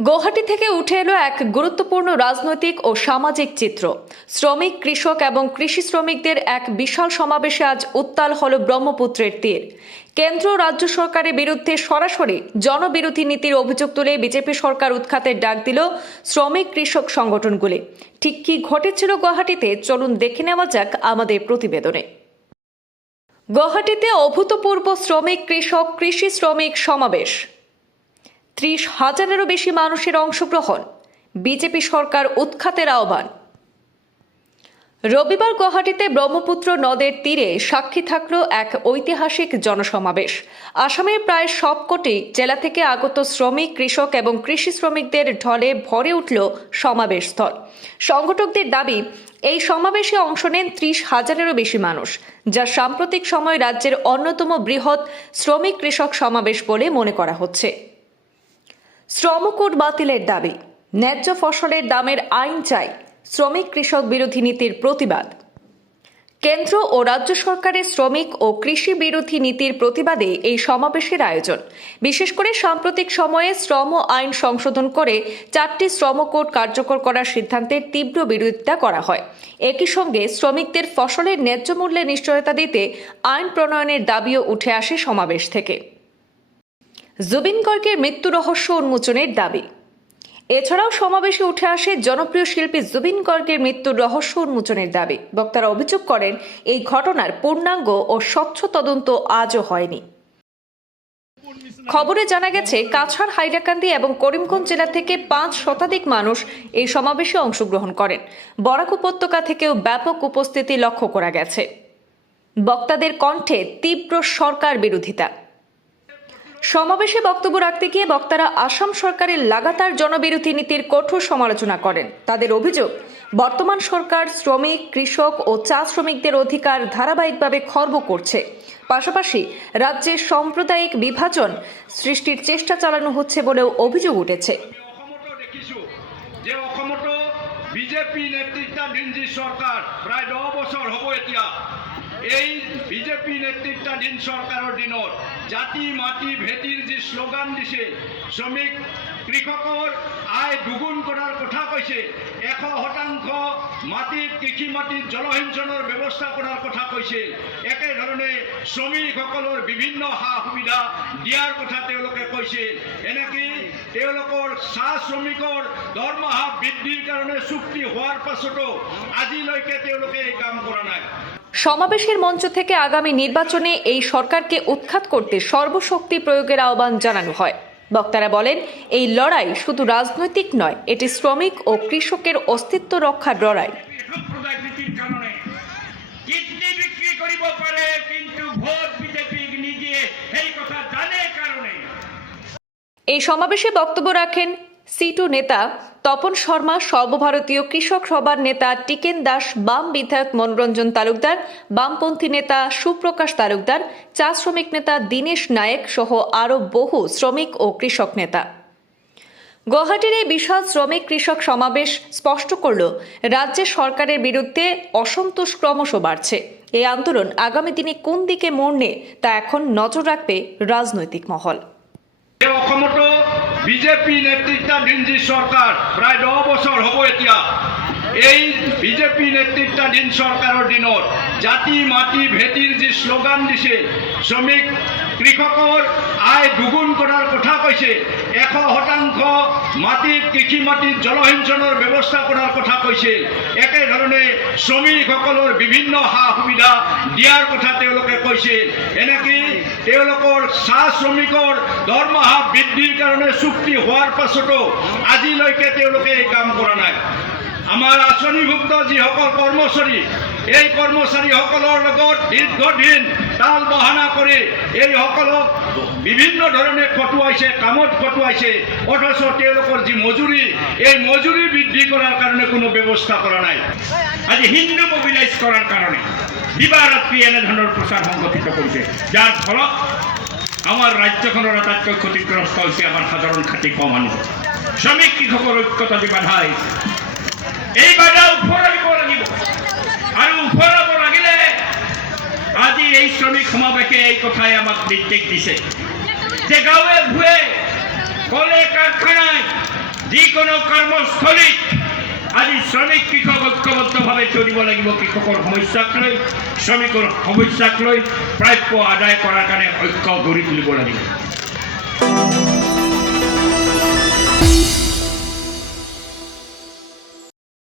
গুয়াহাটি থেকে উঠে এলো এক গুরুত্বপূর্ণ রাজনৈতিক ও সামাজিক চিত্র। শ্রমিক, কৃষক এবং কৃষি শ্রমিকদের এক বিশাল সমাবেশে আজ উত্তাল হল ব্রহ্মপুত্রের তীর। কেন্দ্র রাজ্য সরকারের বিরুদ্ধে সরাসরি জনবিরোধী নীতির অভিযোগ তুলে বিজেপি সরকার উৎখাতের ডাক দিল শ্রমিক কৃষক সংগঠনগুলি। ঠিক কি ঘটেছিল গুয়াহাটিতে, চলুন দেখে নেওয়া যাক আমাদের প্রতিবেদনে। গুয়াহাটিতে অভূতপূর্ব শ্রমিক, কৃষক, কৃষি শ্রমিক সমাবেশ। 30,000-এরও বেশি মানুষের অংশগ্রহণ, বিজেপি সরকার উৎখাতের আহ্বান। রবিবার গুয়াহাটিতে ব্রহ্মপুত্র নদের তীরে সাক্ষী থাকল এক ঐতিহাসিক জনসমাবেশ। আসামের প্রায় সবকটি জেলা থেকে আগত শ্রমিক, কৃষক এবং কৃষি শ্রমিকদের ঢলে ভরে উঠল সমাবেশস্থল। সংগঠকদের দাবি, এই সমাবেশে অংশ নেন 30,000-এরও বেশি মানুষ, যা সাম্প্রতিক সময় রাজ্যের অন্যতম বৃহৎ শ্রমিক কৃষক সমাবেশ বলে মনে করা হচ্ছে। শ্রম কোড বাতিলের দাবি, ন্যায্য ফসলের দামের আইন চাই, শ্রমিক কৃষক বিরোধী নীতির প্রতিবাদ। কেন্দ্র ও রাজ্য সরকারের শ্রমিক ও কৃষি বিরোধী নীতির প্রতিবাদে এই সমাবেশের আয়োজন। বিশেষ করে সাম্প্রতিক সময়ে শ্রম আইন সংশোধন করে 4টি শ্রম কোড কার্যকর করার সিদ্ধান্তের তীব্র বিরোধিতা করা হয়। একই সঙ্গে শ্রমিকদের ফসলের ন্যায্য মূল্যের নিশ্চয়তা দিতে আইন প্রণয়নের দাবিও উঠে আসে সমাবেশ থেকে। জুবিন গর্গের মৃত্যু রহস্য উন্মোচনের দাবি। এছাড়াও সমাবেশে উঠে আসে জনপ্রিয় শিল্পী জুবিন গর্গের মৃত্যুর রহস্য উন্মোচনের দাবি। বক্তারা অভিযোগ করেন, এই ঘটনার পূর্ণাঙ্গ ও স্বচ্ছ তদন্ত আজও হয়নি। খবরে জানা গেছে, কাছাড়, হাইলাকান্দি এবং করিমগঞ্জ জেলা থেকে 5 শতাধিক মানুষ এই সমাবেশে অংশগ্রহণ করেন। বরাক উপত্যকা থেকেও ব্যাপক উপস্থিতি লক্ষ্য করা গেছে। বক্তাদের কণ্ঠে তীব্র সরকার বিরোধিতা। সমাবেশে বক্তব্য রাখতে গিয়ে বক্তারা আসাম সরকারের লাগাতার জনবিরোধী নীতির কঠোর সমালোচনা করেন। তাদের অভিযোগ, বর্তমান সরকার শ্রমিক, কৃষক ও চা শ্রমিকদের অধিকার ধারাবাহিকভাবে খর্ব করছে। পাশাপাশি রাজ্যে সাম্প্রদায়িক বিভাজন সৃষ্টির চেষ্টা চালানো হচ্ছে বলেও অভিযোগ উঠেছে। বিজেপি নেতৃত্বাধীন যে সরকার প্রায় 10 বছর হব এতিয়া, এই বিজেপি নেতৃত্বাধীন সরকারের দিনত জাতি মাটি ভেটির যে শ্লোগান দিছে, শ্রমিক কৃষকৰ আয় দুগুণ করার কথা কৈছে, 100% মাটিত কৃষি মাটিত জলসিঞ্চনের ব্যবস্থা করার কথা কৈছে, একেধৰণে শ্রমিকসকলৰ বিভিন্ন সা সুবিধা দিয়ার কথা তেওঁলোকে কৈছে। এনেকি তেওঁলোকৰ চাহ শ্রমিকৰ দৰমহা বৃদ্ধিৰ কাৰণে চুক্তি হওয়ার পাছতো আজিলৈকে তেওঁলোকে এই কাম কৰা নাই। সমাবেশের মঞ্চ থেকে আগামী নির্বাচনে এই সরকারকে উৎখাত করতে সর্বশক্তি প্রয়োগের আহ্বান জানানো হয়। বক্তারা বলেন, এই লড়াই শুধু রাজনৈতিক নয়, এটি শ্রমিক ও কৃষকের অস্তিত্ব রক্ষার লড়াই। এই সমাবেশে বক্তব্য রাখেন সিটু নেতা তপন শর্মা, সর্বভারতীয় কৃষক সভার নেতা টিকেন দাস, বাম বিধায়ক মনোরঞ্জন তালুকদার, বামপন্থী নেতা সুপ্রকাশ তালুকদার, চা শ্রমিক নেতা দীনেশ নায়েক সহ আরও বহু শ্রমিক ও কৃষক নেতা। গুয়াহাটির এই বিশাল শ্রমিক কৃষক সমাবেশ স্পষ্ট করল, রাজ্যের সরকারের বিরুদ্ধে অসন্তোষ ক্রমশ বাড়ছে। এই আন্দোলন আগামী দিনে কোন দিকে মোড় নেয় তা এখন নজর রাখবে রাজনৈতিক মহল। বিজেপি নেতৃত্বাধীন যে সরকার প্রায় 10 বছর হব এতিয়া, এই বিজেপি নেতৃত্বাধীন সরকারের দিনত জাতি মাটি ভেটির যে শ্লোগান দিছে, শ্রমিক কৃষকৰ আয় দুগুণ করার কথা কৈছে, 100% মাটিত কৃষি মাটিত জলসিঞ্চনের ব্যবস্থা করার কথা কৈছে, একেধৰণে শ্রমিকসকলৰ বিভিন্ন সা সুবিধা দিয়ার কথা তেওঁলোকে কৈছে। এনেকি তেওঁলোকৰ চাহ শ্রমিকৰ দৰমহা বৃদ্ধিৰ কাৰণে চুক্তি হওয়ার পাছতো আজিলৈকে তেওঁলোকে এই কাম কৰা নাই। আমাৰ আঁচনিভুক্ত যিসকল কৰ্মচাৰী, এই কৰ্মচাৰীসকলৰ লগত দীৰ্ঘদিন তাল বাহানা কৰি এইসকলক বিভিন্ন ধৰণে খটুৱাইছে, কামত খটুৱাইছে, অথচ তেওঁলোকৰ যি মজুৰি, এই মজুৰি বৃদ্ধি কৰাৰ কাৰণে কোনো ব্যৱস্থা কৰা নাই। আজি হিন্দু মোবিলাইজ কৰাৰ কাৰণে দিবাৰাত্ৰি এনেধৰণৰ প্ৰচাৰ সংগঠিত কৰিছে, যাৰ ফলত আমার রাজ্যখনৰ আটাইতকৈ ক্ষতিগ্রস্ত হৈছে আমার সাধারণ খাতি কম মানুষ। শ্রমিক কৃষকৰ ঐক্যতা যে বাধা আহিছে, এই বাধা উফৰাব লাগিব। আৰু উফৰাব লাগিলে আজি এই শ্রমিক সমাবেশে এই কথাই আমাক নির্দেশ দিছে যে গাঁৱে ভূঞে কলে কারখানায় যিকোনো কৰ্মস্থলীত আজি শ্ৰমিক কৃষক ঐক্যবদ্ধভাৱে চলিব লাগিব। কৃষকৰ সমস্যাক লৈ, শ্ৰমিকৰ সমস্যাক লৈ প্ৰাপ্য আদায় কৰাৰ কাৰণে ঐক্য গঢ়ি তুলিব লাগিব।